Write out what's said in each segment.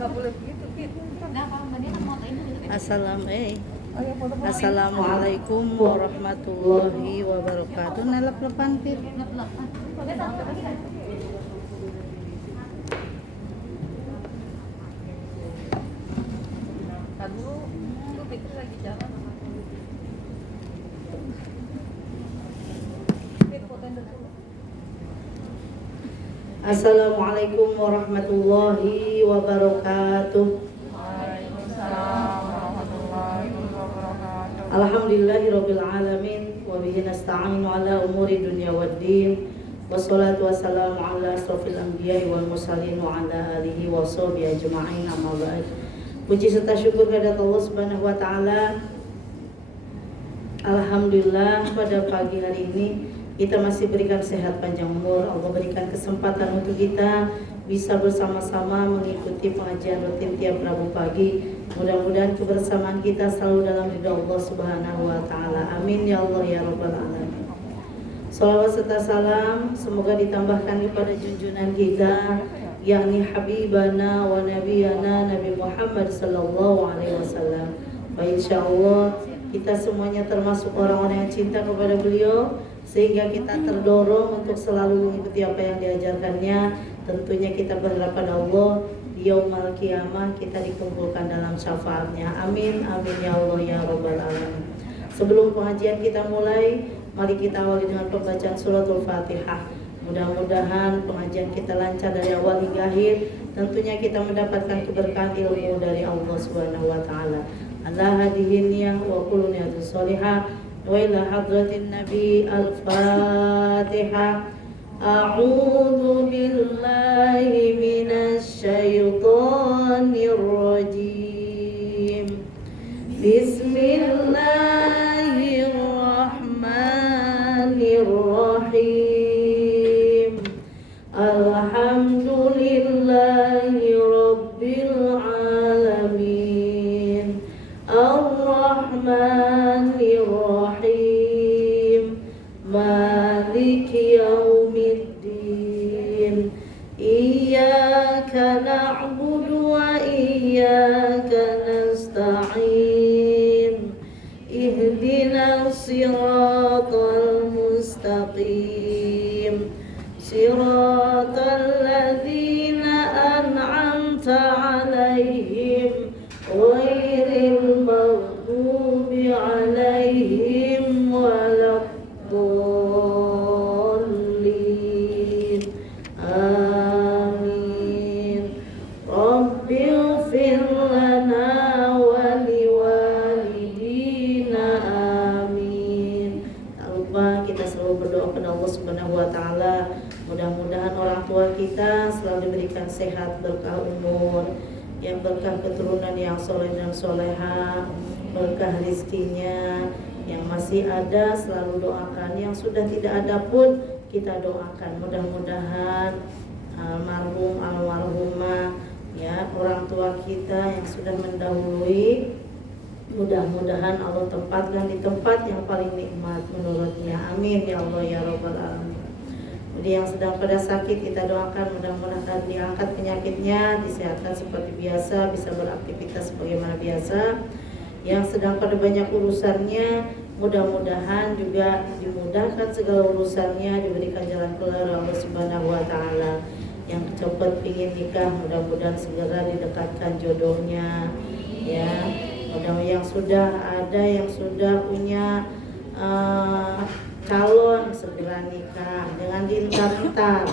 Assalamualaikum warahmatullahi wabarakatuh. Nelap-lepan Pit. Assalamualaikum warahmatullahi wabarakatuh. Alhamdulillahirabbil alamin wa bihi nasta'inu ala umuri dunya waddin. Wassalatu wassalamu ala asrofil anbiya'i wal mursalin wa ala alihi wa sahbihi ajma'in, amma ba'd. Puji serta syukur kehadirat Allah Subhanahu wa taala. Alhamdulillah pada pagi hari ini kita masih berikan sehat panjang umur. Allah berikan kesempatan untuk kita bisa bersama-sama mengikuti pengajian rutin tiap Rabu pagi. Mudah-mudahan kebersamaan kita selalu dalam ridha Allah Subhanahu wa taala. Amin ya Allah ya rabbal alamin. Salawat serta salam semoga ditambahkan kepada junjungan kita, yakni habibana wa nabiyana Nabi Muhammad sallallahu alaihi wasallam. Insyaallah kita semuanya termasuk orang-orang yang cinta kepada beliau, sehingga kita terdorong untuk selalu mengikuti apa yang diajarkannya. Tentunya kita berharap pada Allah di yaumul qiyamah kita dikumpulkan dalam syafaatnya. Amin amin ya Allah ya rabbal alamin. Sebelum pengajian kita mulai, mari kita awali dengan pembacaan suratul Fatihah. Mudah-mudahan pengajian kita lancar dari awal hingga akhir. Tentunya kita mendapatkan keberkahan ilmu dari Allah Subhanahu wa taala. Allah hadihiniyah wa kullu niyatus sholihah wa ila hadratin nabi al-Fatihah. A'udzu billahi minasy syaithanir rajim. Bismillahirrahmanirrahim. Alhamdulillahi rabbil alamin. Ar-Rahmanir Rahim. Maliki yaumiddin. Iyyaka na'budu wa iyyaka nasta'in. Ihdinas siratal mustaqim. Siratal ladzina an'amta 'alaihim ghairil maghdubi 'alaihim waladdallin. Amin. Rabbighfir lana wa liwalidina. Amin. Tak lupa kita selalu berdoa kepada Allah Subhanahu wa taala. Mudah-mudahan orang tua kita selalu diberikan sehat, berkah umur, yang berkah keturunan yang soleh dan soleha, berkah rizkinya. Yang masih ada selalu doakan, yang sudah tidak ada pun kita doakan. Mudah-mudahan almarhum almarhumah, ya, orang tua kita yang sudah mendahului, mudah-mudahan Allah tempatkan di tempat yang paling nikmat menurutnya. Amin ya Allah ya rabbal alamin. Jadi yang sedang pada sakit kita doakan mudah-mudahan diangkat penyakitnya, disehatkan seperti biasa, bisa beraktivitas sebagaimana biasa. Yang sedang pada banyak urusannya, mudah-mudahan juga dimudahkan segala urusannya, diberikan jalan keluar Allah Subhanahu wa taala. Yang cepat ingin nikah, mudah-mudahan segera didekatkan jodohnya, ya. Mudah-mudahan yang sudah ada, yang sudah punya calon segera nikah, jangan diintar-intar.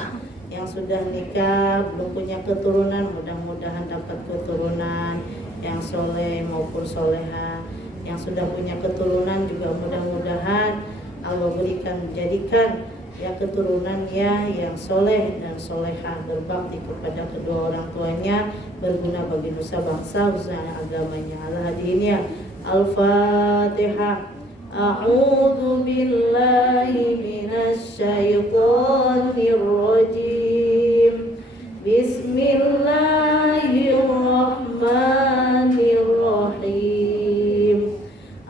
Yang sudah nikah belum punya keturunan, mudah-mudahan dapat keturunan yang soleh maupun soleha. Yang sudah punya keturunan juga mudah-mudahan Allah berikan, jadikan ya keturunannya yang soleh dan soleha, berbakti kepada kedua orang tuanya, berguna bagi nusa bangsa khususnya agamanya. Al-Hadiniyah. Al-Fatihah. A'udzu billahi minasy syaithanir rajim. Bismillahirrahmanirrahim.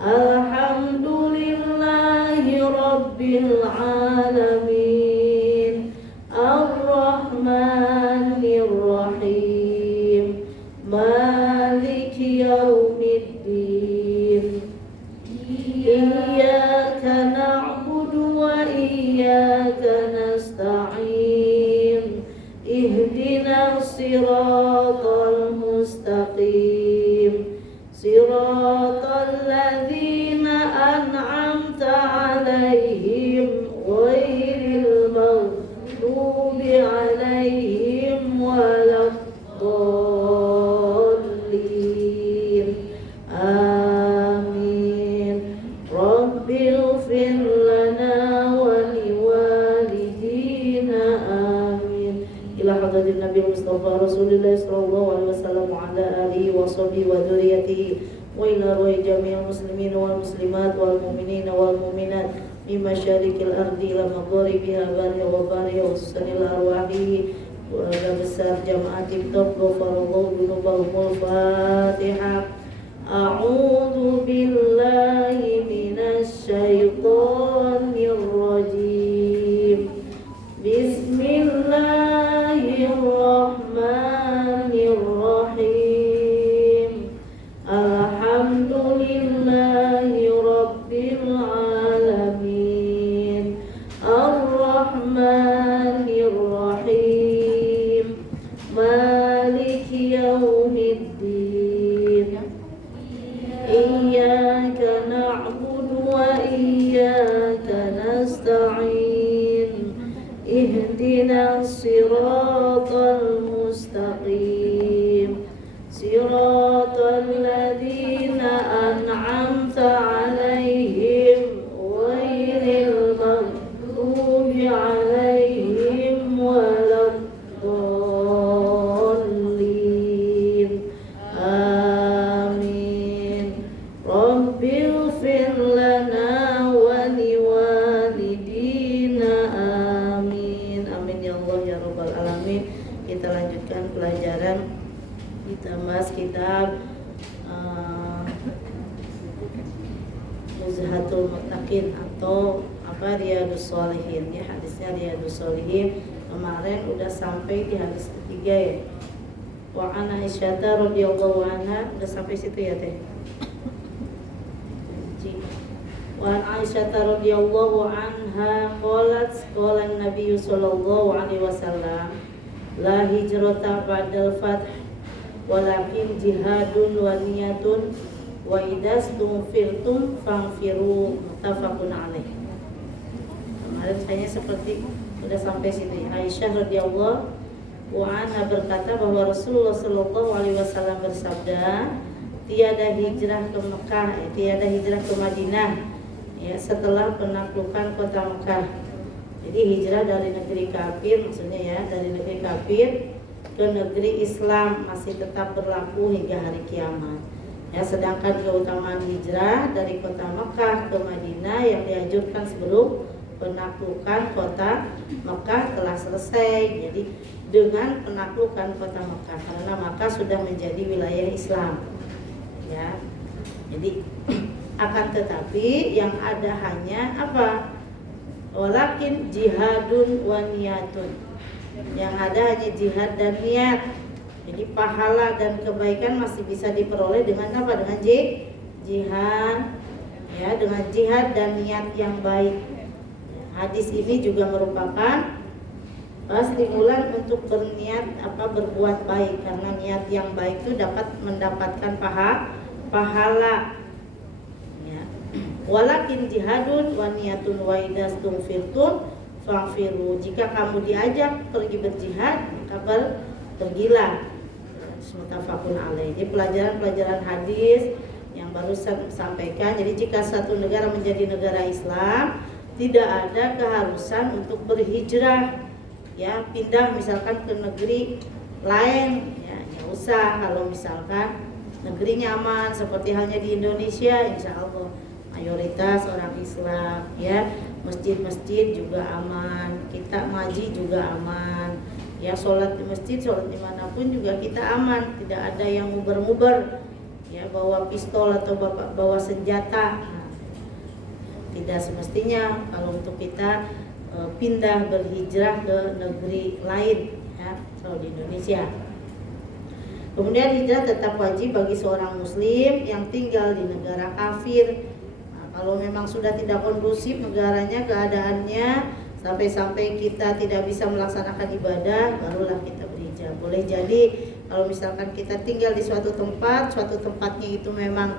Alhamdulillahi rabbil alamin. Ar-Rahmanir Rahim. المستقيم صراط الذين أنعمت عليهم غير المغضوب عليهم ولا الضالين آمين رب اغفر لنا ولوالدينا آمين إلى حضرة النبي المصطفى رسول الله صلى الله عليه وسلم وعلى آله وصحبه وذريته وإلى روح جميع المسلمين والمسلمات والمؤمنين والمؤمنات من مشارق الأرض إلى مغاربها بارها وبارها وخصوصا الأرواح keluarga besar jamaah TikTok ghafarallahu dzunubahumul Fatihah. A'udzu billahi minasy syaithanir rajim. Bismillahirrahmanirrahim. Alhamdulillahi rabbil alamin. Ar-Rahmanir Rahim. Maliki yaumiddin. Iyyaka na'budu wa iyyaka nasta'in. Ihdinas siratal mustaqim. Siratal ladzina an'amta 'alaihim ghairil maghdubi 'alaihim waladdallin. Amin. Rabbighfir lana wa liwalidina. Amin. Amin ya Allah ya rabbal alamin. Kita lanjutkan pelajaran kita bahas kitab Nuzhatul Muttaqin atau Riyadhus Shalihin ya, hadisnya Riyadhus Shalihin. Kemarin udah sampai di hadis ketiga ya. Wa an Aisyah radhiyallahu anha, udah sampai situ ya teh. Wa an Aisyah radhiyallahu anha qalat qala an-nabiy sallallahu alaihi wasallam la hijrata ba'dal fath walakin jihadun wa niyatun wa idastum firtum fangfiru muttafaqun alaih. Kemarin saya seperti sudah sampai situ. Aisyah radhiyallahu anha berkata bahwa Rasulullah sallallahu alaihi wasallam bersabda, tiada hijrah ke Mekah, tiada hijrah ke Madinah ya setelah penaklukan kota Mekah. Jadi hijrah dari negeri kafir, maksudnya ya dari negeri kafir ke negeri Islam masih tetap berlaku hingga hari kiamat. Ya, sedangkan keutamaan hijrah dari kota Mekah ke Madinah yang dianjurkan sebelum penaklukan kota Mekah telah selesai. Jadi dengan penaklukan kota Mekah, karena Mekah sudah menjadi wilayah Islam. Ya. Jadi akan tetapi yang ada hanya apa? Walakin jihadun wa niyatun. Yang ada hanya jihad dan niat. Jadi pahala dan kebaikan masih bisa diperoleh dengan apa? Dengan jihad, ya, dengan jihad dan niat yang baik. Hadis ini juga merupakan stimulan untuk berniat berbuat baik, karena niat yang baik itu dapat mendapatkan pahala. Ya. Walakin jihadun wa niyatun wa idastum firtum fa'firu. Jika kamu diajak pergi berjihad, maka pergilah. Muttafaqun alaih. Ini pelajaran hadis yang baru saya sampaikan. Jadi jika satu negara menjadi negara Islam, tidak ada keharusan untuk berhijrah, ya, pindah misalkan ke negeri lain, ya, nggak usah. Kalau misalkan negerinya aman seperti halnya di Indonesia, insya Allah mayoritas orang Islam, ya, masjid-masjid juga aman, kita ngaji juga aman, ya, sholat di masjid, sholat dimanapun juga kita aman, tidak ada yang nguber-nguber, ya, bawa pistol atau bawa senjata. Nah, tidak semestinya kalau untuk kita pindah berhijrah ke negeri lain, ya, kalau di Indonesia. Kemudian hijrah tetap wajib bagi seorang muslim yang tinggal di negara kafir. Kalau memang sudah tidak kondusif negaranya, keadaannya, sampai-sampai kita tidak bisa melaksanakan ibadah, barulah kita berhijrah. Boleh jadi Kalau misalkan kita tinggal di suatu tempatnya itu memang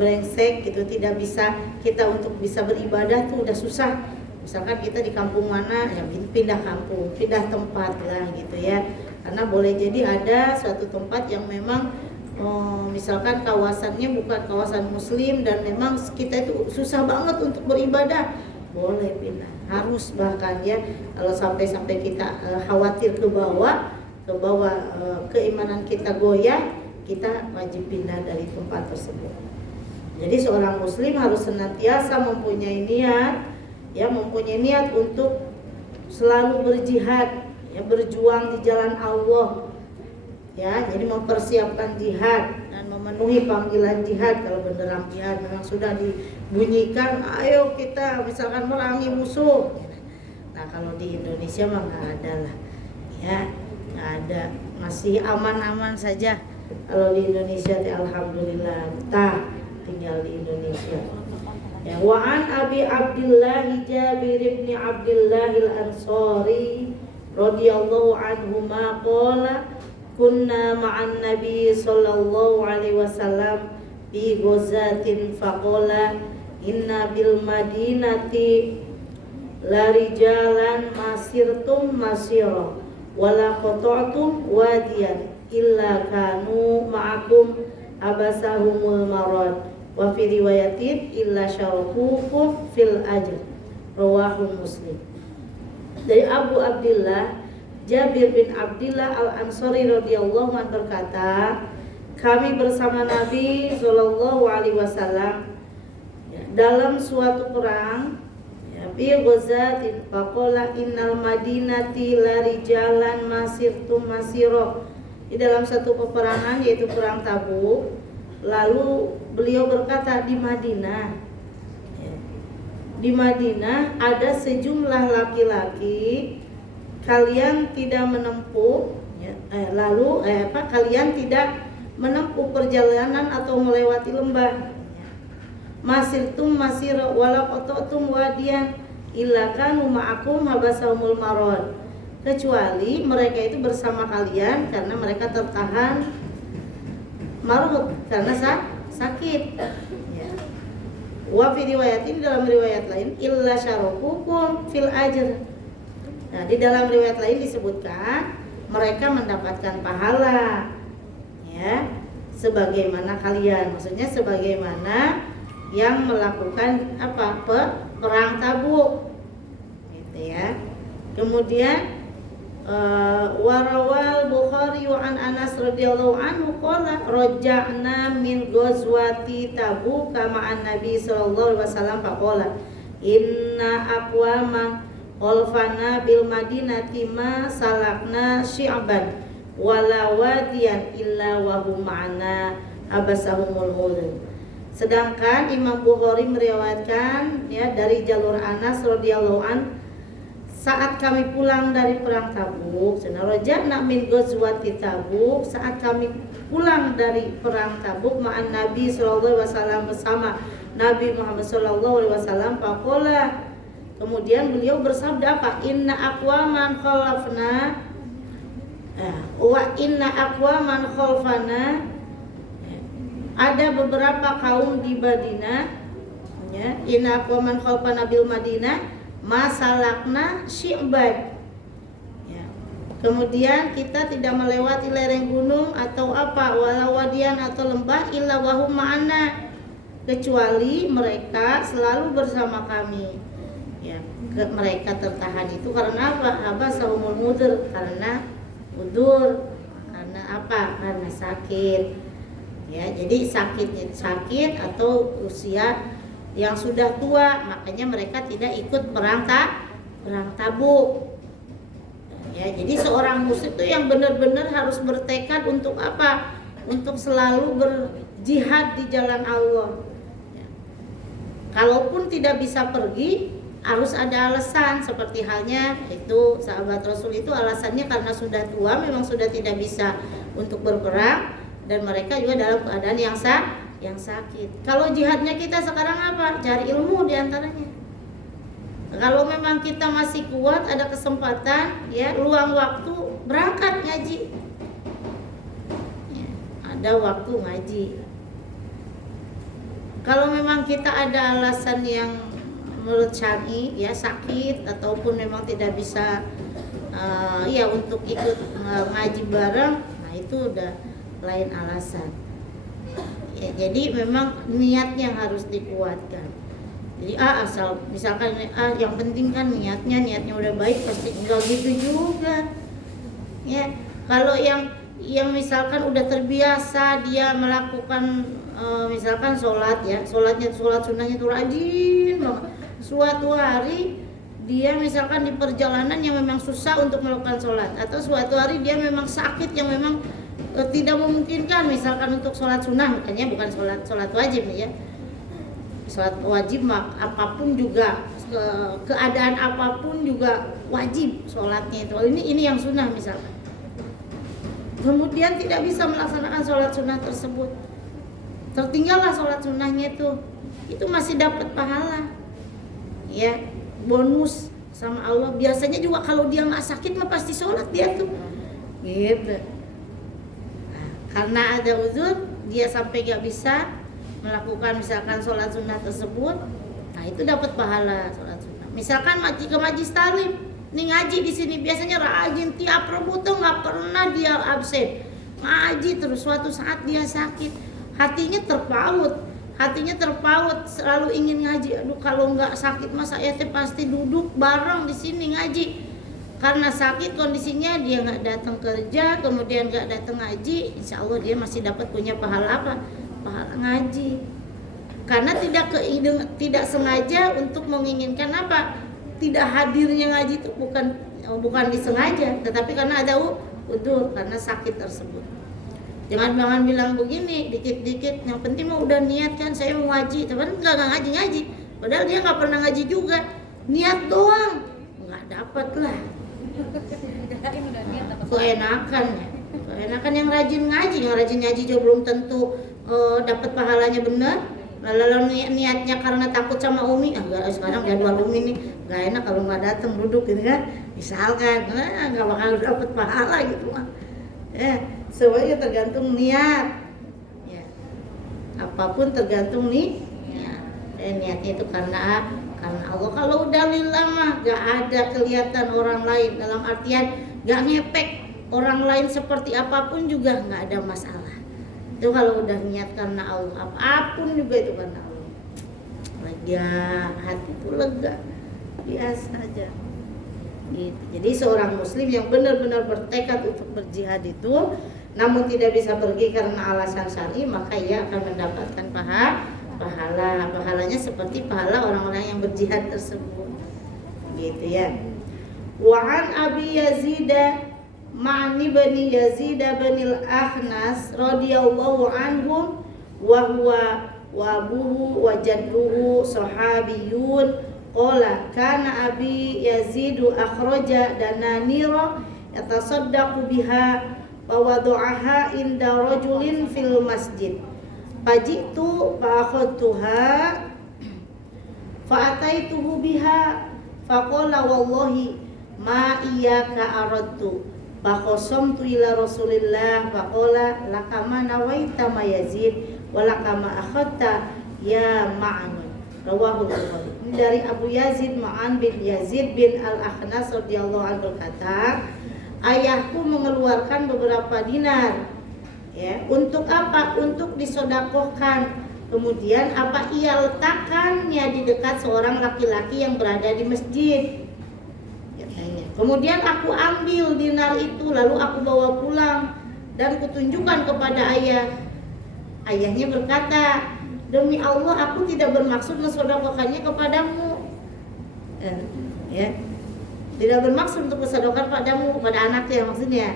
brengsek gitu, tidak bisa kita untuk bisa beribadah tuh udah susah. Misalkan kita di kampung mana, ya pindah kampung, pindah tempat lah gitu ya. Karena boleh jadi ada suatu tempat yang memang misalkan kawasannya bukan kawasan muslim dan memang kita itu susah banget untuk beribadah, boleh pindah. Harus bahkan ya, kalau sampai kita khawatir ke bawah keimanan kita goyah, kita wajib pindah dari tempat tersebut. Jadi seorang muslim harus senantiasa mempunyai niat untuk selalu berjihad, ya, berjuang di jalan Allah. Ya, jadi mempersiapkan jihad dan memenuhi panggilan jihad. Kalau beneran jihad memang sudah dibunyikan, ayo kita misalkan merangi musuh. Nah, kalau di Indonesia mah nggak ada lah, ya, nggak ada, masih aman-aman saja. Kalau di Indonesia, alhamdulillah, betah tinggal di Indonesia. Ya, wa an Abi Abdullah Jabir bin Abdullah al-Ansari radhiyallahu anhuma qala kunna ma'an nabi sallallahu alaihi wasallam fi ghazatin faqala inna bil madinati la rijalan masirtum masira wala qata'tum wadiyan illa kanu ma'akum abasahumul marad wa fi riwayatin illa syarakukum fil ajr rawahu Muslim. Dari Abu Abdullah Jabir bin Abdullah al-Ansari radhiyallahu anhu berkata, kami bersama Nabi sallallahu alaihi wasallam dalam suatu perang, fi ghazatin faqala innal madinati la rijalan masirtum masira. Di dalam satu peperangan yaitu perang Tabuk, lalu beliau berkata di Madinah ada sejumlah laki-laki, kalian tidak menempuh kalian tidak menempuh perjalanan atau melewati lembah. Masirtum masira wala qata'tum wadiyan illa kanu ma'akum habasahumul marad. Kecuali mereka itu bersama kalian karena mereka tertahan marud, karena sakit. Ya. Wa fi riwayatin, dalam riwayat lain illa syarakukum fil ajr. Nah, di dalam riwayat lain disebutkan mereka mendapatkan pahala, ya, sebagaimana kalian, maksudnya sebagaimana yang melakukan perang Tabuk, gitu ya. Kemudian warawal Bukhari wa an Anas radhiyallahu anhu qala raja'na min ghazwati Tabuk ma'an Nabi sallallahu alaihi wasallam faqala inna aqwaman qalfana bil madinati ma salakna syi'ban wala wadiyan illa wa hum ma'ana abasahumul hudud. Sedangkan Imam Bukhari meriwayatkan, ya, dari jalur Anas radhiyallahu an, saat kami pulang dari perang Tabuk, raja'na min ghazwati Tabuk, saat kami pulang dari perang Tabuk ma'an Nabi sallallahu alaihi wasallam, bersama Nabi Muhammad sallallahu alaihi wasallam, faqala, kemudian beliau bersabda apa? Inna aqwaman khalafna wa inna aqwaman khalfana, ada beberapa kaum di Madinah, ya, inna aqwaman khalfana bil Madinah masalakna syi'ban, ya. Kemudian kita tidak melewati lereng gunung atau walawadian atau lembah illa wahum ma'ana, kecuali mereka selalu bersama kami, ya. Mereka tertahan itu karena apa? Abasahumul mudur, karena udur, karena karena sakit, ya. Jadi sakit atau usia yang sudah tua, makanya mereka tidak ikut perang Tabuk. Ya, jadi seorang muslim itu yang benar-benar harus bertekad untuk apa? Untuk selalu berjihad di jalan Allah. Ya. Kalaupun tidak bisa pergi, harus ada alasan, seperti halnya itu sahabat Rasul itu alasannya karena sudah tua, memang sudah tidak bisa untuk berperang, dan mereka juga dalam keadaan yang sakit. Kalau jihadnya kita sekarang apa? Cari ilmu diantaranya. Kalau memang kita masih kuat, ada kesempatan, ya, luang waktu, berangkat ngaji. ada waktu ngaji. Kalau memang kita ada alasan yang menurut syar'i ya, sakit ataupun memang tidak bisa ya untuk ikut ngaji bareng, nah itu udah lain alasan. Ya, jadi memang niatnya harus dikuatkan. Jadi asal misalkan yang penting kan niatnya udah baik, pasti enggak gitu juga. Ya, kalau yang misalkan udah terbiasa dia melakukan misalkan sholat ya, sholat sunnahnya itu rajin banget. Suatu hari dia misalkan di perjalanan yang memang susah untuk melakukan sholat, atau suatu hari dia memang sakit yang memang tidak memungkinkan misalkan untuk sholat sunnah, makanya bukan sholat wajib ya. Sholat wajib apapun juga, keadaan apapun juga wajib sholatnya itu. Ini yang sunnah misalkan. Kemudian tidak bisa melaksanakan sholat sunnah tersebut, tertinggallah sholat sunnahnya itu masih dapat pahala ya, bonus sama Allah. Biasanya juga kalau dia nggak sakit mah pasti sholat dia tuh gitu. Nah, karena ada uzur dia sampai nggak bisa melakukan misalkan sholat sunnah tersebut, nah itu dapat pahala sholat sunnah. Misalkan ke majlis taklim, nih ngaji di sini biasanya rajin tiap Rabu tuh nggak pernah dia absen ngaji terus. Suatu saat dia sakit, hatinya terpaut, selalu ingin ngaji. Aduh kalau nggak sakit mas saya pasti duduk bareng di sini ngaji. Karena sakit kondisinya dia nggak datang kerja, kemudian nggak datang ngaji, insya Allah dia masih dapat punya pahala apa? Pahala ngaji. Karena tidak sengaja untuk menginginkan apa? Tidak hadirnya ngaji itu bukan disengaja, tetapi karena ada udzur, karena sakit tersebut. Jangan bilang begini dikit-dikit, yang penting mah udah niat kan saya mau ngaji, tapi nggak ngaji, padahal dia nggak pernah ngaji juga, niat doang nggak dapat lah. Keenakan yang rajin ngaji juga belum tentu dapat pahalanya benar. Lalu niatnya karena takut sama Umi, sekarang jadwal Umi nih nggak enak kalau nggak datang duduk gitu kan, misalkan nggak bakal dapat pahala gitu mah. Semuanya tergantung niat ya. Apapun tergantung nih niat. Niatnya itu karena Allah. Kalau udah lillah mah gak ada kelihatan orang lain, dalam artian gak ngepek orang lain seperti apapun juga gak ada masalah. Itu kalau udah niat karena Allah, apapun juga itu karena Allah, lega, hati itu lega, biasa aja gitu. Jadi seorang muslim yang benar-benar bertekad untuk berjihad itu, namun tidak bisa pergi karena alasan syar'i, maka ia akan mendapatkan pahalanya seperti pahala orang-orang yang berjihad tersebut gitu ya. Wa an Abi Yazid Ma'ni bani Yazid bani al-Akhnas radhiyallahu anhum wa huwa wa abuhu wa jadduhu sahabiyun qala kana Abi Yazid akhraja dananira yatasaddaqu biha wa wada'aha inda rajulin fil masjid fajitu fa'akhadtuha fa'ataituhu biha faqala wallahi ma iyyaka aradtu faqasamtu ila Rasulillah faqala lakama nawaita ma Yazid wa lakama akhadta ya Ma'an. Rawahu Bukhari. Dari Abu Yazid Ma'an bin Yazid bin Al-Akhnas radhiyallahu anhu kata, ayahku mengeluarkan beberapa dinar ya, untuk apa? Untuk disodakohkan. Kemudian apa? Ia letakkannya di dekat seorang laki-laki yang berada di masjid. Kemudian aku ambil dinar itu, lalu aku bawa pulang dan kutunjukkan kepada ayah. Ayahnya berkata, demi Allah aku tidak bermaksud mensodakohkannya kepadamu. Ya, tidak bermaksud untuk mensodakohkan padamu, kepada anaknya maksudnya.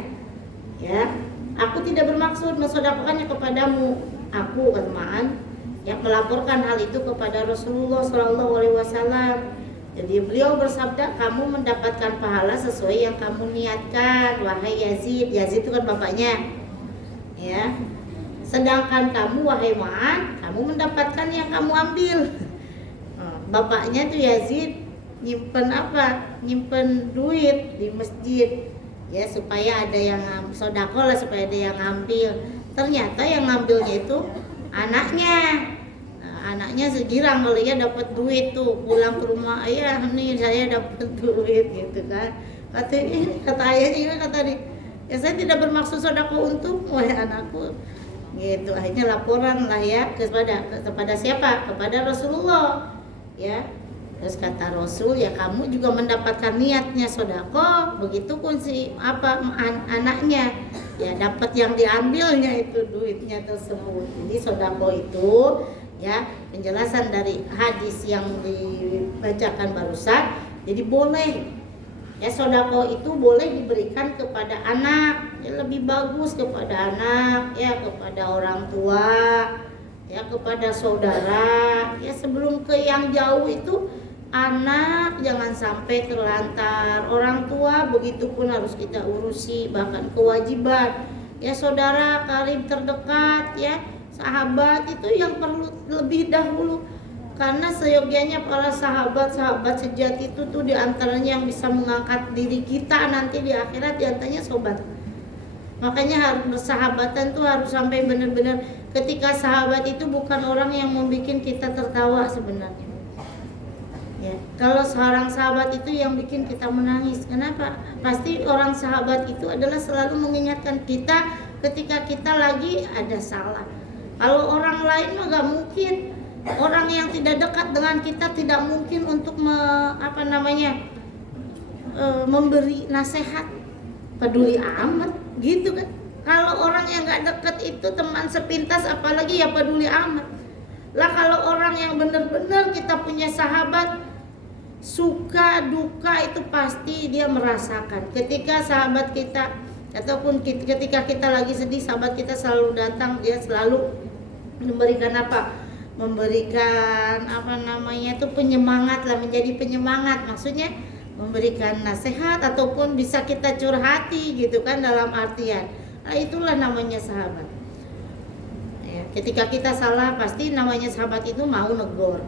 Ya, aku tidak bermaksud mensodakohkannya kepadamu. Aku kata Ma'an yang melaporkan hal itu kepada Rasulullah SAW. Jadi beliau bersabda, kamu mendapatkan pahala sesuai yang kamu niatkan, wahai Yazid. Yazid itu kan bapaknya. Ya. Sedangkan kamu wahai Ma'an, kamu mendapatkan yang kamu ambil. Bapaknya tuh Yazid nyimpen apa? Nyimpen duit di masjid. Ya supaya ada yang sedekah lah, supaya ada yang ambil. Ternyata yang ngambilnya itu anaknya. Anaknya segirang kalau ia dapat duit tuh, pulang ke rumah, ayah nih saya dapat duit gitu kan. Kata ayahnya, kata dia, ya saya tidak bermaksud sedekah untuk wahai anakku gitu. Akhirnya laporan lah ya kepada siapa? Kepada Rasulullah ya. Terus kata Rasul, ya kamu juga mendapatkan niatnya sedekah, begitupun si anaknya ya dapat yang diambilnya itu duitnya tersebut. Jadi sedekah itu ya, penjelasan dari hadis yang dibacakan barusan, jadi boleh ya, sedekah itu boleh diberikan kepada anak ya, lebih bagus kepada anak ya, kepada orang tua ya, kepada saudara ya. Sebelum ke yang jauh itu anak jangan sampai terlantar, orang tua begitupun harus kita urusi, bahkan kewajiban ya, saudara karib terdekat ya, sahabat itu yang perlu lebih dahulu, karena seyogianya para sahabat sejati itu tuh diantaranya yang bisa mengangkat diri kita nanti di akhirat, diantaranya sobat. Makanya harus bersahabatan tuh harus sampai benar-benar, ketika sahabat itu bukan orang yang membuat kita tertawa sebenarnya ya. Kalau seorang sahabat itu yang bikin kita menangis, kenapa? Pasti orang sahabat itu adalah selalu mengingatkan kita ketika kita lagi ada salah. Kalau orang lain mah gak mungkin, orang yang tidak dekat dengan kita tidak mungkin untuk memberi nasihat, peduli amat gitu kan. Kalau orang yang gak dekat itu teman sepintas, apalagi ya peduli amat lah. Kalau orang yang benar-benar kita punya sahabat, suka duka itu pasti dia merasakan. Ketika sahabat kita ataupun ketika kita lagi sedih, sahabat kita selalu datang, dia selalu memberikan itu penyemangat lah, menjadi penyemangat, maksudnya memberikan nasihat ataupun bisa kita curhati gitu kan, dalam artian itulah namanya sahabat ya. Ketika kita salah pasti namanya sahabat itu mau negor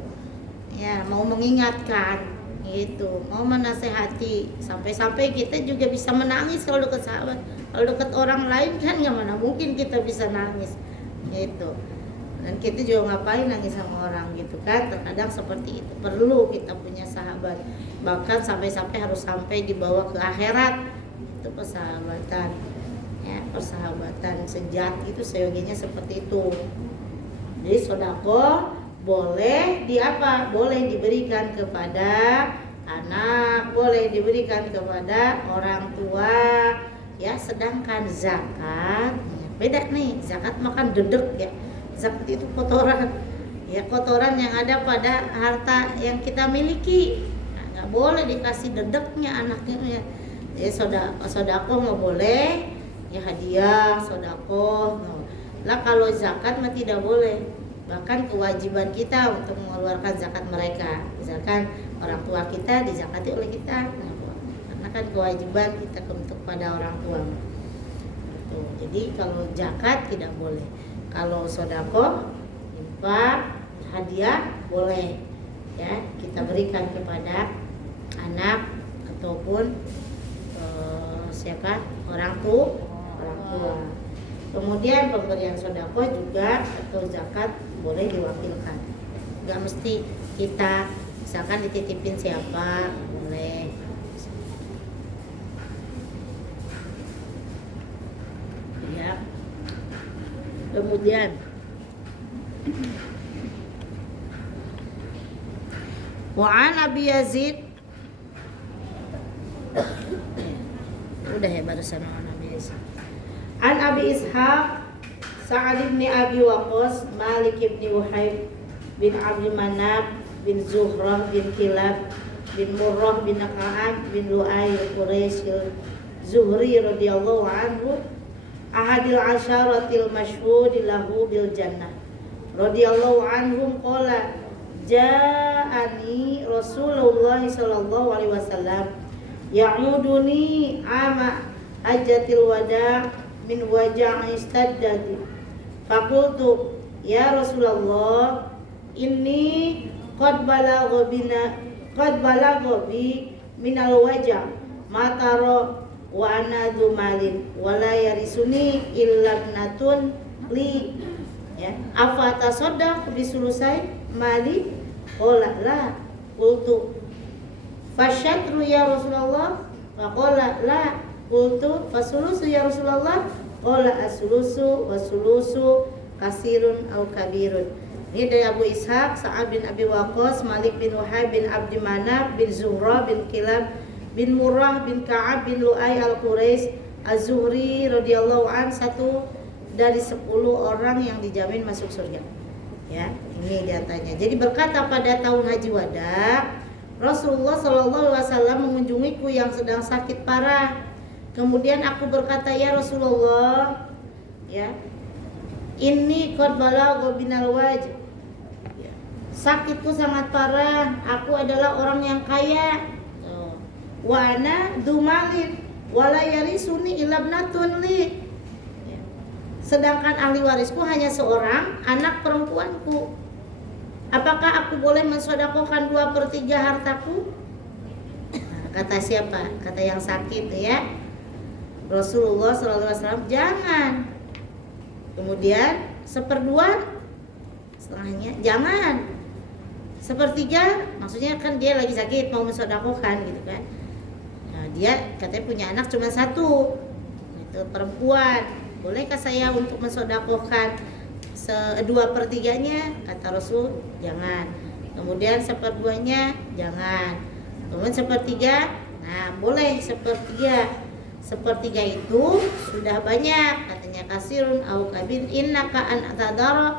ya, mau mengingatkan gitu, mau menasehati, sampai-sampai kita juga bisa menangis kalau dekat sahabat. Kalau dekat orang lain kan nggak, mana mungkin kita bisa nangis gitu. Dan kita juga ngapain nangis sama orang gitu kan. Terkadang seperti itu, perlu kita punya sahabat. Bahkan sampai-sampai harus sampai dibawa ke akhirat. Itu persahabatan ya, persahabatan sejati itu seyogianya seperti itu. Jadi sedekah boleh boleh diberikan kepada anak, boleh diberikan kepada orang tua ya. Sedangkan zakat beda nih. Zakat makan dedek ya. Zakat itu kotoran ya, kotoran yang ada pada harta yang kita miliki. Nggak boleh dikasih dedeknya anaknya ya. Sedekah nggak boleh ya, hadiah sedekah lah. Kalau zakat mah tidak boleh, bahkan kewajiban kita untuk mengeluarkan zakat mereka. Misalkan orang tua kita dizakati oleh kita, karena kan kewajiban kita untuk pada orang tua. Jadi kalau zakat tidak boleh. Kalau sedekah, infak, hadiah boleh ya, kita berikan kepada anak ataupun orang tua. Kemudian pemberian sedekah juga atau zakat boleh diwakilkan. Gak mesti kita misalkan dititipin siapa, boleh. Ya. Kemudian wa'an Abi Yazid, udah ya barusan Abi Yazid. An Abi Ishaq Sa'ad bin Abi Waqqas, Malik bin Uhayb bin Abdi Manaf bin Zuhrah bin Kilab bin Murrah bin Ka'ab bin Lu'ay Quraisy Zuhri radhiyallahu anhu, ahadil asyaratil masyhudi lahu bil jannah radhiyallahu anhum, qala ja'ani Rasulullah sallallahu alaihi wasallam ya'uduni ama hajjatil wada' min waja'i istaddati, faqultu ya Rasulullah inni qad balagha bi minal waja' ma tara wa ana dzu malin wa la yarisuni illa ibnatun li, ya. Afa tasaddaq bi sulusai mali? Qala la. Qultu fasyatru ya Rasulullah? Faqala la. Qultu fasulusu ya Rasulullah? Qala as-sulusu was-sulusu kasirun au kabirun. Ini dari Abu Ishaq, Sa'ad bin Abi Waqqas, Malik bin Wahab bin Abdi Manaf bin Zuhra bin Kilab bin Murrah bin Ka'ab bin Lu'ay al-Quraisy Az-Zuhri radhiyallahu an, satu dari 10 orang yang dijamin masuk surga. Ya, ini diantaranya. Jadi berkata pada tahun Haji Wada, Rasulullah Shallallahu Alaihi Wasallam mengunjungiku yang sedang sakit parah. Kemudian aku berkata, ya Rasulullah, ya, ini qad balagha binal wajh. Ya, sakitku sangat parah. Aku adalah orang yang kaya. Wa ana dumalin wala yarisuni illa ibnatun li. Ya. Sedangkan ahli warisku hanya seorang anak perempuanku. Apakah aku boleh mensedekahkan 2/3 hartaku? Nah, kata siapa? Kata yang sakit, ya. Rasulullah SAW, jangan. Kemudian 1/2 setengahnya, jangan. 1/3, maksudnya kan dia lagi sakit mau mensedekahkan gitu kan. Nah, dia katanya punya anak cuma 1, itu perempuan. Bolehkah saya untuk mensedekahkan 2/3-nya? Kata Rasul, jangan. Kemudian 1/2-nya, jangan. Kemudian 1/3, nah boleh 1/3. 1/3 itu sudah banyak, katanya kasirun au kabin innaka an tadara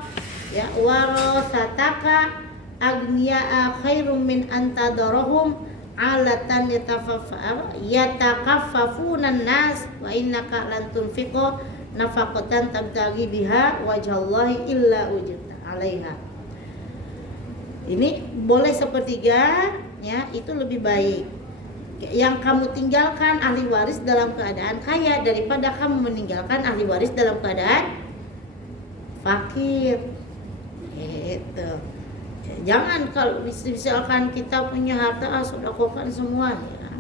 ya warasataka agniya khairum min antadarahum alatan yatakaffafuna nas wa innaka lan tunfiqu nafaqatan tabtaghi biha wajhallahi illa ujirta 'alaiha. Ini boleh 1/3, ya, itu lebih baik. Yang kamu tinggalkan ahli waris dalam keadaan kaya daripada kamu meninggalkan ahli waris dalam keadaan fakir. Gitu. Jangan kalau misalkan kita punya harta sedekahkan semua. Ya.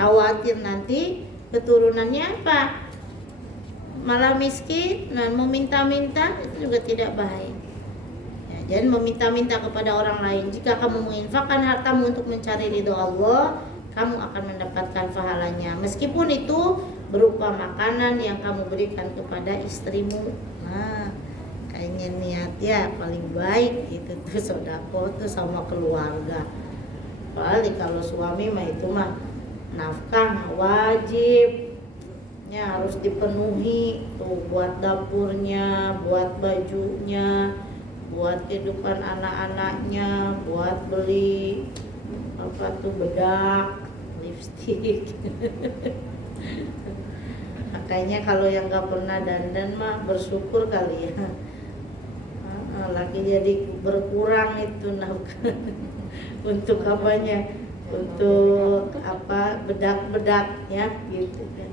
Khawatir nanti keturunannya apa? Malah miskin dan meminta-minta, itu juga tidak baik. Ya, jangan meminta-minta kepada orang lain. Jika kamu menginfakkan hartamu untuk mencari ridho Allah, kamu akan mendapatkan pahalanya, meskipun itu berupa makanan yang kamu berikan kepada istrimu. Nah, kayaknya niat ya paling baik itu tuh sedekah tuh sama keluarga. Paling kalau suami mah itu mah nafkah wajib, ya harus dipenuhi tuh, buat dapurnya, buat bajunya, buat kehidupan anak-anaknya, buat beli apa tuh bedak, lipstik. Makanya kalau yang gak pernah dandan mah bersyukur kali ya. Lagi jadi berkurang itu nafkah. Untuk apanya? Untuk apa, bedak-bedak ya gitu kan.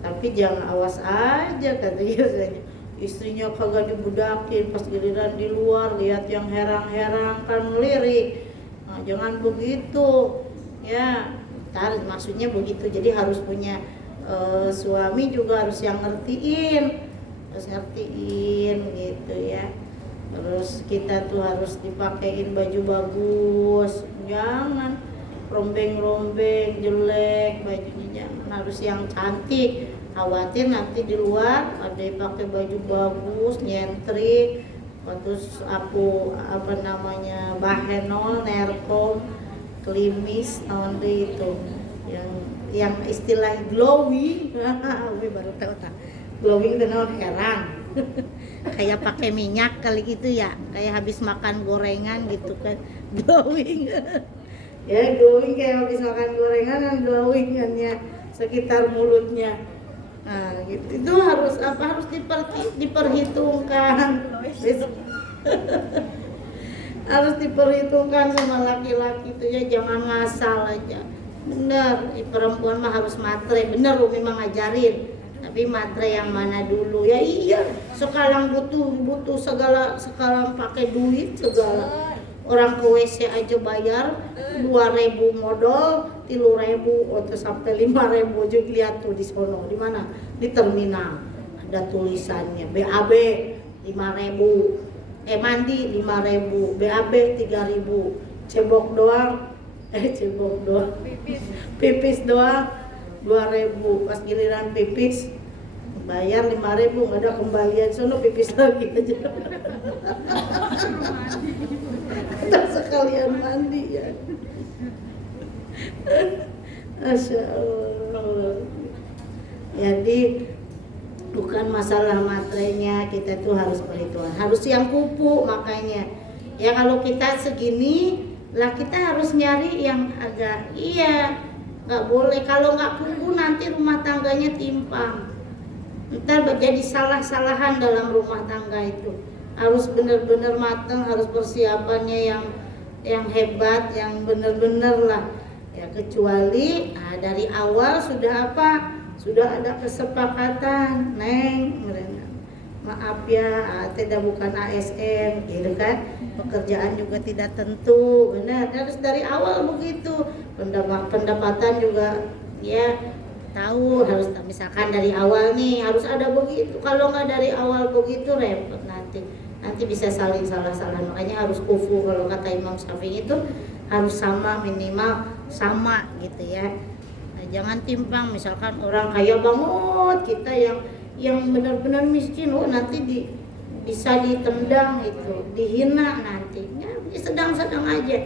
Tapi jangan, awas aja katanya saya. Istrinya kagak dibudakin, pas giliran di luar lihat yang herang-herang kan melirik. Nah, jangan begitu ya. Ntar maksudnya begitu. Jadi harus punya suami juga harus yang ngertiin gitu ya. Terus kita tuh harus dipakein baju bagus, jangan rombeng-rombeng jelek bajunya, jangan, harus yang cantik. Khawatir nanti di luar ada yang pakai baju bagus, nyentrik, terus apa namanya bahenol, nerkom, klimis, tahun itu yang istilah glowing. Gue baru tahu tak. Glowing itu non herang. Kayak pakai minyak kali gitu ya, kayak habis makan gorengan gitu kan, glowing. Ya glowing kayak habis makan gorengan kan, glowingannya sekitar mulutnya. Nah, gitu. Itu harus apa? Harus diperhitungkan. Harus diperhitungkan sama laki-laki itu ya, jangan ngasal aja. Bener, perempuan mah harus matre, bener lu memang ngajarin. Tapi matre yang mana dulu? Ya iya, sekarang butuh segala, sekarang pakai duit segala. Orang ke WC aja bayar 2.000 modal, 3.000 atau sampai 5.000 juga lihat tuh di sono. Di mana? Di terminal. udah tulisannya BAB 5.000, mandi 5.000, BAB 3.000, cebok doang pipis doang 2.000, pas giliran pipis bayar 5.000, nggak ada kembalian, sono pipis lagi aja. Atau sekalian mandi ya. Masya Allah. Jadi bukan masalah materainya, kita tuh harus perhitungan, harus yang kupu. Makanya ya kalau kita segini lah kita harus nyari yang agak nggak boleh. Kalau nggak kupu nanti rumah tangganya timpang, ntar jadi salah-salahan dalam rumah tangga itu. Harus benar-benar matang, harus persiapannya yang hebat, yang benar-benar lah ya. Kecuali dari awal sudah sudah ada kesepakatan, Neng, maaf ya, tidak bukan ASN gitu kan, pekerjaan juga tidak tentu, benar, harus dari awal begitu. Pendapatan juga ya tahu, harus misalkan dari awal nih harus ada begitu. Kalau nggak dari awal begitu repot, nanti bisa saling salah-salahan. Makanya harus kufu, kalau kata Imam Syafi'i itu harus sama, minimal sama gitu ya. Nah, jangan timpang, misalkan orang kaya banget, kita yang benar-benar miskin, nanti bisa ditendang itu, dihina nantinya. Sedang-sedang aja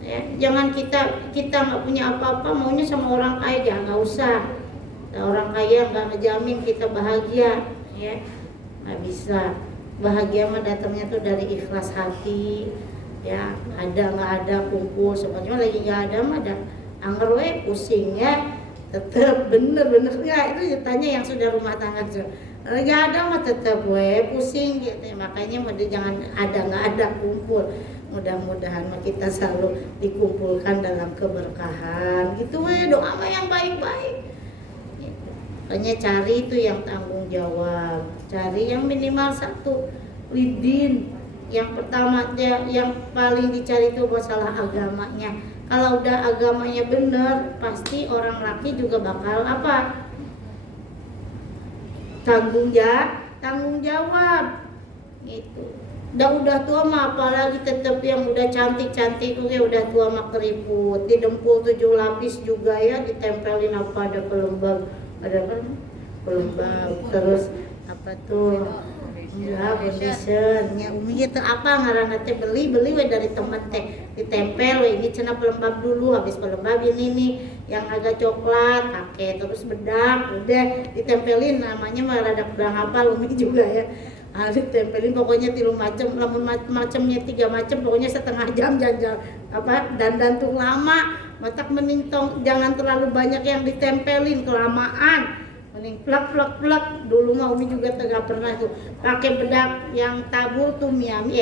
ya. Jangan kita nggak punya apa-apa maunya sama orang kaya, jangan, nggak usah. Orang kaya nggak ngejamin kita bahagia ya, nggak bisa. Bahagia mah datangnya tuh dari ikhlas hati ya. Ada nggak ada kumpul, sebenarnya lagi nggak ada mah ada anger pusingnya tetap bener-bener nggak, itu ditanya yang sudah rumah tangga nggak ada mah tetap pusing gitu ya. Makanya jangan ada nggak ada kumpul. Mudah-mudahan kita selalu dikumpulkan dalam keberkahan gitu doa mah yang baik-baik. Makanya cari itu yang tanggung jawab, cari yang minimal 1 lidin. Yang pertama yang paling dicari itu masalah agamanya. Kalau udah agamanya benar, pasti orang laki juga bakal tanggung jawab gitu. Udah tua mah apalagi tetap yang udah cantik-cantik, udah tua mah keriput, didempul 7 lapis juga ya, ditempelin ada pelembab, terus foundation umi gitu ngaranna teh beli dari temen teh, ditempel ini cenah pelembab dulu, habis pelembab ini nih yang agak coklat pakai, terus bedak udah ditempelin, namanya mah rada kurang hafal umi juga ya. Ditempelin pokoknya 3 macam, lamun macamnya 3 macam, pokoknya setengah jam dandan tuh lama. Matak mending jangan terlalu banyak yang ditempelin, kelamaan. Mending plak. Dulu mah umi juga nggak pernah tuh pakai bedak yang tabur tuh mami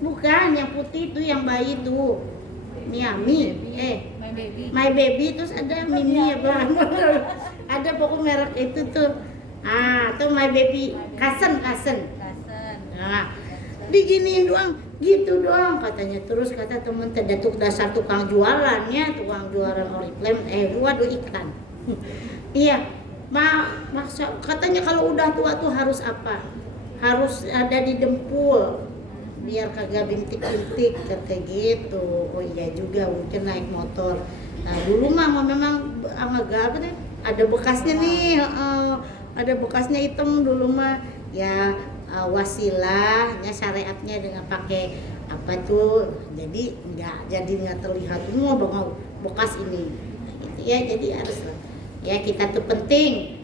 bukan yang putih tuh, yang bayi tuh my baby, terus ada mimi ada pokok merek itu tuh. Tuh my baby kasen. Nah, diginiin doang, gitu doang katanya. Terus kata temen teh dasar tukang jualannya, tukang jualan Oriflame, waduh iklan. Iya, maksud katanya kalau udah tua tuh harus harus ada di dempul biar kagak bintik-bintik kata gitu. Oh iya juga, mungkin naik motor. Nah dulu mah memang agak deh, ada bekasnya nih. Ada bekasnya hitam dulu mah ya, wasilahnya syariatnya dengan pakai jadi nggak terlihat semua bekas ini gitu ya. Jadi harus ya, kita tuh penting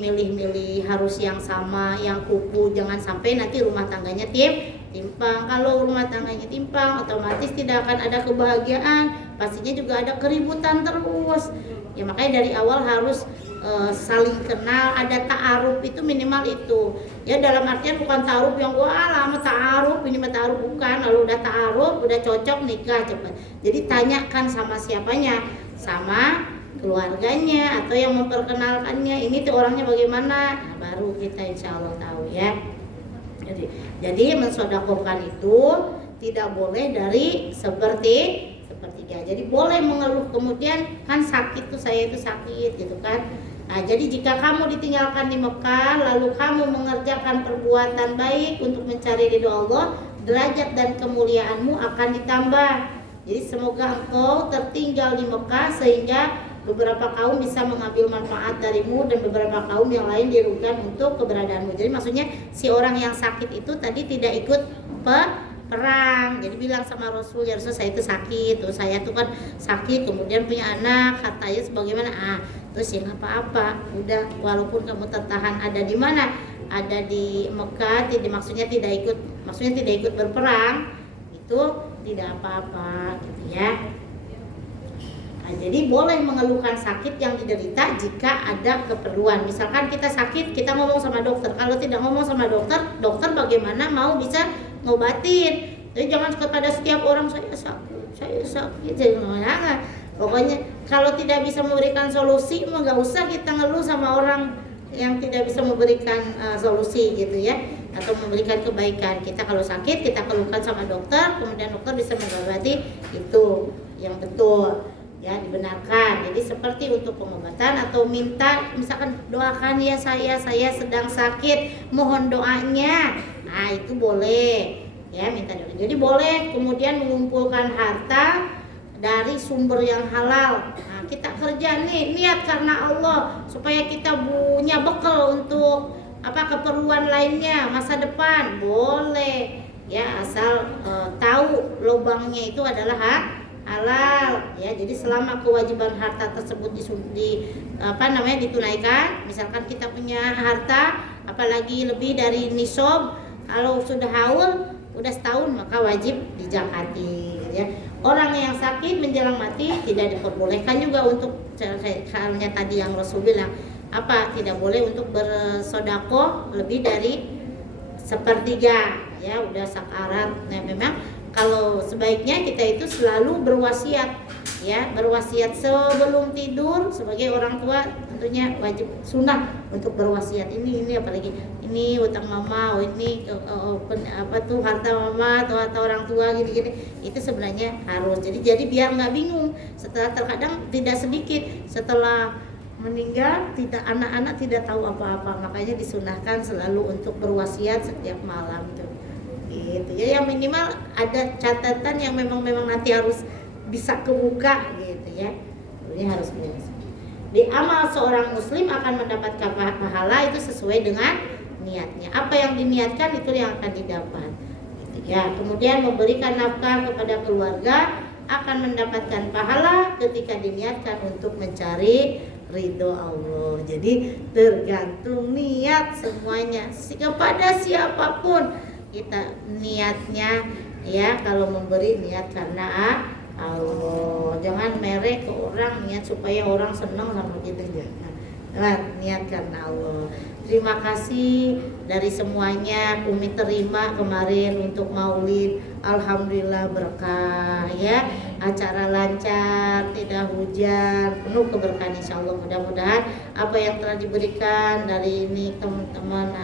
milih-milih, harus yang sama, yang kupu. Jangan sampai nanti rumah tangganya timpang. Kalau rumah tangganya timpang, otomatis tidak akan ada kebahagiaan, pastinya juga ada keributan terus ya. Makanya dari awal harus saling kenal, ada ta'aruf, itu minimal itu ya. Dalam artian bukan ta'aruf yang lama ta'aruf, ini mah ta'aruf bukan. Kalau udah ta'aruf, udah cocok, nikah cepat. Jadi tanyakan sama siapanya, sama keluarganya atau yang memperkenalkannya, ini tuh orangnya bagaimana. Nah, baru kita insya Allah tahu ya. Jadi mensodakohkan itu tidak boleh dari sepertiga. Jadi boleh mengeluh kemudian kan sakit tuh, saya itu sakit gitu kan. Nah, jadi jika kamu ditinggalkan di Mekah, lalu kamu mengerjakan perbuatan baik untuk mencari ridho Allah, derajat dan kemuliaanmu akan ditambah. Jadi semoga engkau tertinggal di Mekah sehingga beberapa kaum bisa mengambil manfaat darimu dan beberapa kaum yang lain dirugikan untuk keberadaanmu. Jadi maksudnya si orang yang sakit itu tadi tidak ikut perang. Jadi bilang sama Rasul, ya Rasul saya itu sakit, tuh saya tuh kan sakit, kemudian punya anak, hartanya sebagaimana. Terus ya nggak apa-apa, udah walaupun kamu tertahan ada di mana, ada di Mekah, maksudnya tidak ikut berperang, itu tidak apa-apa gitu ya. Nah, jadi boleh mengeluhkan sakit yang diderita jika ada keperluan. Misalkan kita sakit, kita ngomong sama dokter. Kalau tidak ngomong sama dokter, dokter bagaimana mau bisa ngobatin? Jadi jangan kepada setiap orang saya sakit, jangan. Pokoknya kalau tidak bisa memberikan solusi, nggak usah kita ngeluh sama orang yang tidak bisa memberikan solusi gitu ya, atau memberikan kebaikan. Kita kalau sakit kita keluhkan sama dokter, kemudian dokter bisa mengobati, itu yang betul ya, dibenarkan. Jadi seperti untuk pengobatan atau minta misalkan doakan ya saya sedang sakit, mohon doanya. Nah, itu boleh ya, minta doa. Jadi boleh kemudian mengumpulkan harta dari sumber yang halal. Nah, kita kerja nih niat karena Allah supaya kita punya bekal untuk keperluan lainnya masa depan, boleh ya, asal tahu lubangnya itu adalah halal ya. Jadi selama kewajiban harta tersebut ditunaikan, misalkan kita punya harta apalagi lebih dari nisab, kalau sudah haul udah setahun maka wajib dizakati ya. Orang yang sakit menjelang mati tidak diperbolehkan juga untuk halnya tadi yang Rasul bilang, tidak boleh untuk bersedekah lebih dari sepertiga ya, udah sakarat. Nah, memang kalau sebaiknya kita itu selalu berwasiat ya, berwasiat sebelum tidur. Sebagai orang tua tentunya wajib sunnah untuk berwasiat, ini apalagi ini utang mama, ini harta mama atau orang tua gini-gini, itu sebenarnya harus. Jadi biar nggak bingung setelah, terkadang tidak sedikit setelah meninggal tidak, anak-anak tidak tahu apa-apa, makanya disunahkan selalu untuk berwasiat setiap malam gitu ya. Yang minimal ada catatan yang memang nanti harus bisa kebuka gitu ya. Ini harus berwasiat. Di amal seorang muslim akan mendapatkan pahala itu sesuai dengan niatnya. Apa yang diniatkan itu yang akan didapat gitu ya. Kemudian memberikan nafkah kepada keluarga akan mendapatkan pahala ketika diniatkan untuk mencari ridho Allah. Jadi tergantung niat semuanya, kepada siapapun kita niatnya ya. Kalau memberi niat karena Allah, jangan merek ke orang, niat supaya orang senang sama kita, jangan. Niat karena Allah. Terima kasih dari semuanya, Umi terima kemarin untuk maulid, alhamdulillah berkah ya, acara lancar, tidak hujan, penuh keberkahan insyaallah. Mudah-mudahan apa yang telah diberikan dari ini teman-teman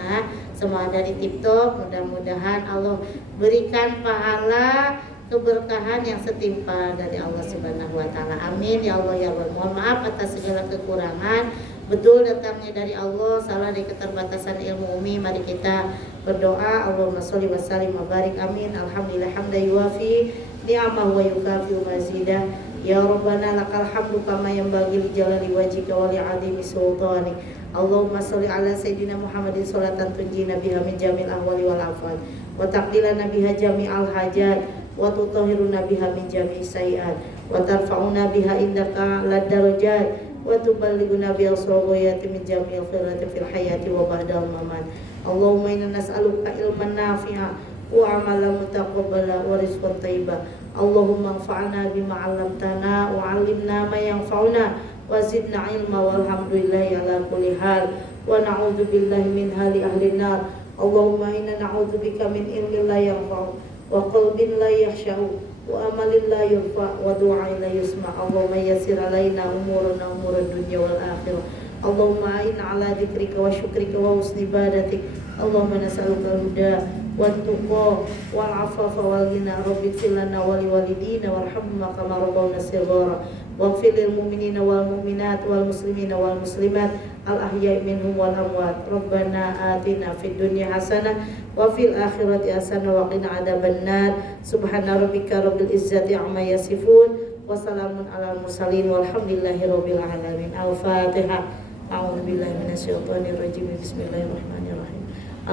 semua dari TikTok, mudah-mudahan Allah berikan pahala keberkahan yang setimpal dari Allah Subhanahu wa taala. Amin ya Allah ya Allah. Mohon maaf atas segala kekurangan. Betul datangnya dari Allah, salah di keterbatasan ilmu Umi. Mari kita berdoa. Allahumma sholli wa sallim wa barik. Amin. Alhamdulillah hamdan yuwafi ni'amahu wa yukafi mazidah. Ya Rabbana lakal hamdu kama yanbaghi li jalali wajhika wa li 'azimi sultanik. Allahumma sholli ala sayyidina Muhammadin sholatan tunjina biha min jamil ahwali wal afat wa taqdilana biha jami'al hajat wa tutahhiruna biha min jami'is sayiat wa tarfa'una biha indaka lad darajat wa tuballighuna biha sawayati min jami'il khairati fil hayati wa ba'dal mamat. Allahumma inna nas'aluka ilman nafi'a wa amalan mutaqabbala wa rizqan thayyiba. Allahumma anfa'na bima 'allamtana wa 'allimna ma yanfa'una wa zidna ilma walhamdulillahi ala kulli hal wa na'udzu billahi min hali ahli nar. Allahumma inna na'udzu bika min ilmin la yanfa'u wa qalbin la yakhsha'u wa amalin la yurfa wa du'ain la yusma. Allahumma yassir alaina umurana umurad dunya wal akhirah. Allahumma a'inna ala dzikrika wa syukrika wa husni ibadatik. Allahumma nas'aluka al-huda wa tuqa wal afafa wal ghina. Rabbi ighfir lana wa li walidina warhamna kama rabbawna shighara. واغفر للمؤمنين والمؤمنات والمسلمين والمسلمات الأحياء منهم والأموات ربنا آتنا في الدنيا حسنة وفي الآخرة حسنة وقنا عذاب النار سبحان ربك رب العزة عما يصفون وسلام على المرسلين والحمد لله رب العالمين. الفاتحة. أعوذ بالله من الشيطان الرجيم بسم الله الرحمن الرحيم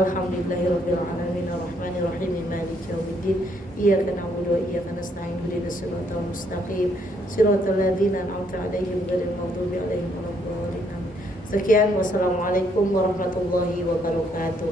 الحمد لله رب العالمين الرحمن الرحيم مالك يوم الدين إياك نعبد وإياك نستعين اهدنا الصراط المستقيم صراط الذين أنعمت عليهم غير المغضوب عليهم ولا الضالين. Sekian, wassalamualaikum warahmatullahi wabarakatuh.